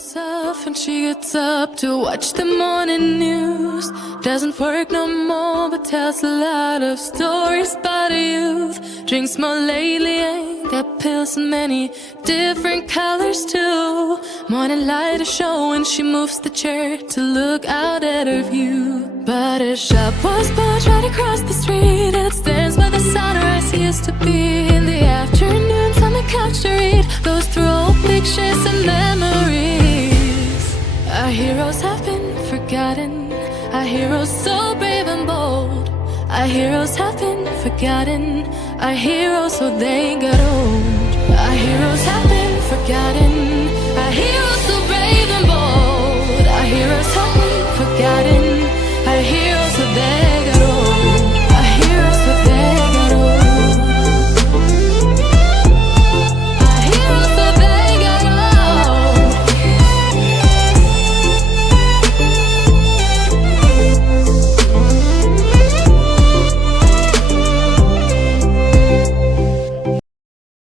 herself and she gets up to watch the morning news. Doesn't work no more but tells a lot of stories about her youth. Drinks more lately, ain't got pills in many different colors too. Morning light is showing, she moves the chair to look out at her view. But her shop was built right across the street, and it stands where the sunrise used to be. In the afternoons on the couch to read, goes through old pictures and memories. Our heroes have been forgotten, our heroes so brave and bold. Our heroes have been forgotten, our heroes so they got old. Our heroes have been forgotten,